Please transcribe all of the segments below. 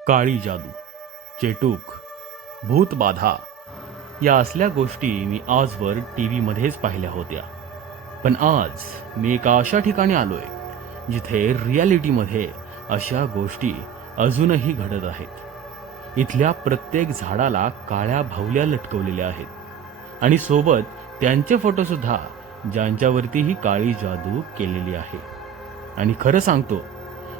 काळी जादू, चेटूक, भूतबाधा या असल्या गोष्टी मी आजवर टी व्हीमध्येच पाहिल्या होत्या. पण आज मी एका अशा ठिकाणी आलोय जिथे रियालिटीमध्ये अशा गोष्टी अजूनही घडत आहेत. इथल्या प्रत्येक झाडाला काळ्या भावल्या लटकवलेल्या आहेत आणि सोबत त्यांचे फोटो सुद्धा, ज्यांच्यावरती ही काळी जादू केलेली आहे. आणि खरं सांगतो,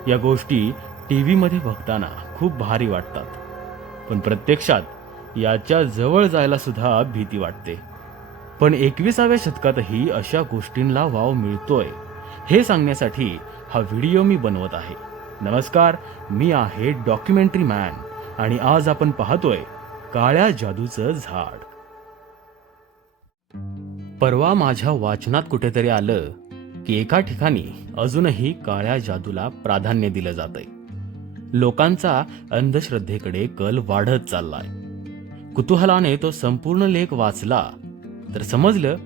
या गोष्टी टी व्हीमध्ये बघताना खूप भारी वाटतात, पण प्रत्यक्षात याच्या जवळ जायला सुद्धा भीती वाटते. पण 21व्या शतकातही अशा गोष्टींना वाव मिळतोय हे सांगण्यासाठी हा व्हिडिओ मी बनवत आहे. नमस्कार, मी आहे डॉक्युमेंटरी मॅन आणि आज आपण पाहतोय काळ्या जादूचं झाड. परवा माझ्या वाचनात कुठेतरी आलं की एका ठिकाणी अजूनही काळ्या जादूला प्राधान्य दिलं जातंय. लोकांचा अंधश्रद्धेकडे कल वाढत चाललाय. कुतूहलाने तो संपूर्ण लेख वाचला तर समजलं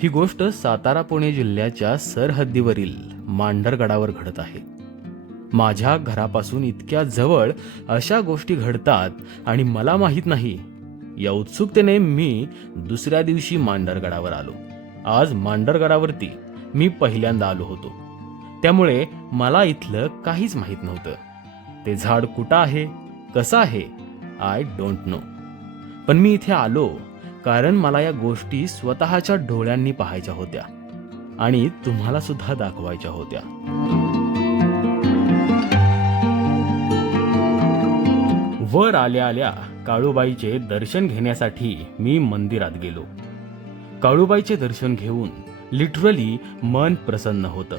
ही गोष्ट सातारा पुणे जिल्ह्याच्या सरहद्दीवरील मांढरगडावर घडत आहे. माझ्या घरापासून इतक्या जवळ अशा गोष्टी घडतात आणि मला माहित नाही, या उत्सुकतेने मी दुसऱ्या दिवशी मांढरगडावर आलो. आज मांढरगडावरती मी पहिल्यांदा आलो होतो, त्यामुळे मला इथलं काहीच माहित नव्हतं. ते झाड कुठं आहे, कसं आहे, आय डोंट नो. पण मी इथे आलो कारण मला या गोष्टी स्वतःच्या डोळ्यांनी पाहायच्या होत्या आणि तुम्हाला सुद्धा दाखवायच्या होत्या. वर आल्या आल्या काळूबाईचे दर्शन घेण्यासाठी मी मंदिरात गेलो. काळूबाईचे दर्शन घेऊन लिटरली मन प्रसन्न होतं.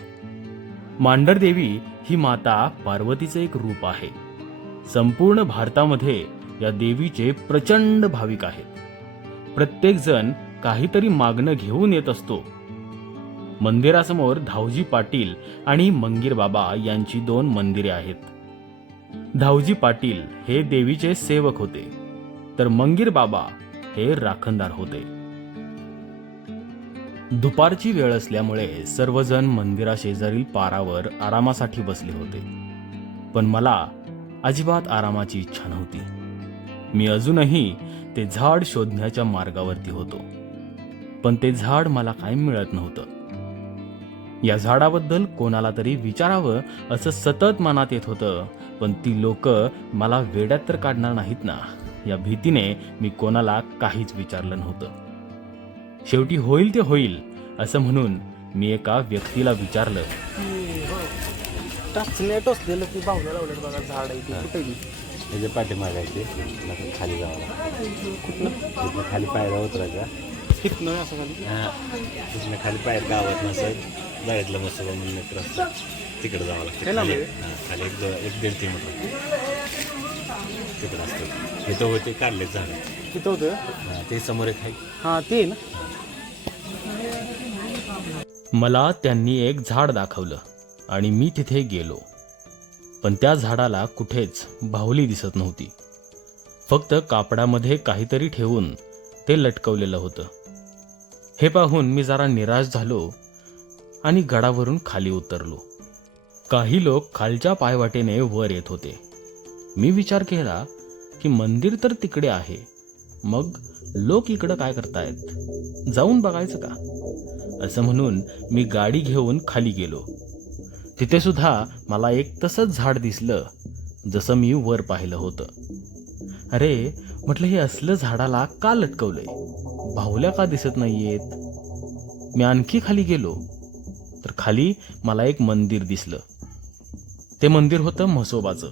मांढरदेवी ही माता पार्वतीचं एक रूप आहे. संपूर्ण भारतामध्ये या देवीचे प्रचंड भाविक आहेत. प्रत्येक जण काहीतरी मागणं घेऊन येत असतो. मंदिरासमोर धावजी पाटील आणि मंगीर बाबा यांची 2 मंदिरे आहेत. धावजी पाटील हे देवीचे सेवक होते, तर मंगीर बाबा हे राखणदार होते. दुपारची वेळ असल्यामुळे सर्वजण मंदिराशेजारील पारावर आरामासाठी बसले होते. पण मला अजिबात आरामाची इच्छा नव्हती. मी अजूनही ते झाड शोधण्याच्या मार्गावरती होतो, पण ते झाड मला काही मिळत नव्हतं. या झाडाबद्दल कोणाला तरी विचारावं असं सतत मनात येत होतं, पण ती लोक मला वेड्यात तर काढणार नाहीत ना, या भीतीने मी कोणाला काहीच विचारलं नव्हतं. शेवटी होईल ते होईल असं म्हणून मी एका व्यक्तीला विचारलं, टाचण्या टोचलेलं ती बाहुल्या लावल्यात बघा, झाड आहे ते कुठे गेली? त्याच्या पाठी मागायचे, खाली जावं, कुठलं खाली पायऱ्या उतरायच्या, हितनं असं खाली तिथनं खाली पायर गावात नसेल जायतलं मस्त म्हणून रस्ता तिकडे जावं लागतं. खाली खाली 1-1.5 मीटर तिकडं असतं. इथं होते काढले झाडं, तिथं होतं. ते समोर एक आहे. हां ते ना. मला त्यांनी एक झाड दाखवलं आणि मी तिथे गेलो. पण त्या झाडाला कुठेच बाहुली दिसत नव्हती. फक्त कापडामध्ये काहीतरी ठेवून ते लटकवलेलं होतं. हे पाहून मी जरा निराश झालो आणि गडावरून खाली उतरलो. काही लोक खालच्या पायवाटेने वर येत होते. मी विचार केला की मंदिर तर तिकडे आहे, मग लोक इकडं काय करतायत, जाऊन बघायचं का, असं म्हणून मी गाडी घेऊन खाली गेलो. तिथे सुद्धा मला एक तसंच झाड दिसलं जसं मी वर पाहिलं होतं. अरे म्हटलं, हे असलं झाडाला का लटकवलंय, बाहुल्या का दिसत नाहीयेत. मी आणखी खाली गेलो तर खाली मला एक मंदिर दिसलं. ते मंदिर होतं म्हसोबाचं.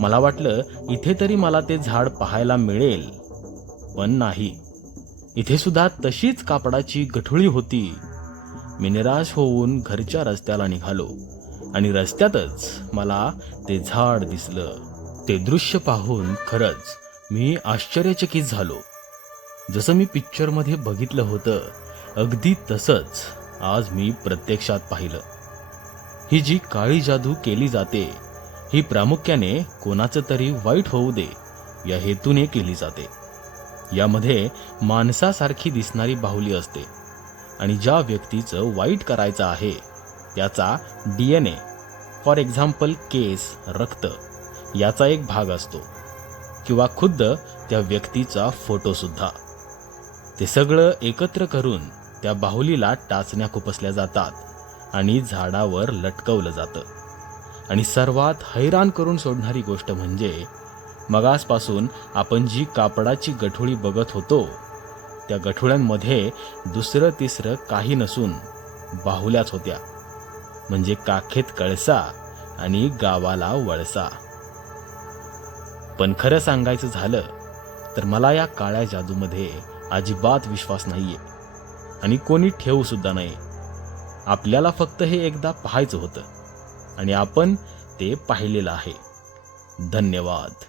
मला वाटलं इथे तरी मला ते झाड पाहायला मिळेल, पण नाही. इथे सुद्धा तशीच कापडाची गठुळी होती. मी निराश होऊन घरच्या रस्त्याला निघालो आणि रस्त्यातच मला ते झाड दिसलं. ते दृश्य पाहून खरंच मी आश्चर्यचकित झालो. जसं मी पिक्चरमध्ये बघितलं होतं अगदी तसंच आज मी प्रत्यक्षात पाहिलं. ही जी काळी जादू केली जाते ही प्रामुख्याने कोणाचं तरी वाईट होऊ दे या हेतूने केली जाते. यामध्ये माणसासारखी दिसणारी बाहुली असते आणि ज्या व्यक्तीचं वाईट करायचं आहे त्याचा DNA, फॉर एक्झाम्पल केस, रक्त याचा एक भाग असतो किंवा खुद्द त्या व्यक्तीचा फोटो सुद्धा. ते सगळं एकत्र करून त्या बाहुलीला टाचण्या खुपसल्या जातात आणि झाडावर लटकवलं जातं. आणि सर्वात हैराण करून सोडणारी गोष्ट म्हणजे मगासपासून आपण जी कापडाची गठोळी बघत होतो त्या गठोळ्यांमध्ये दुसरं तिसरं काही नसून बाहुल्याच होत्या. म्हणजे काखेत कळसा आणि गावाला वळसा. पण खरं सांगायचं झालं तर मला या काळ्या जादूमध्ये अजिबात विश्वास नाहीये आणि कोणी ठेवू सुद्धा नाही. आपल्याला फक्त हे एकदा पाहायचं होतं आणि आपण ते पाहिलेलं आहे. धन्यवाद.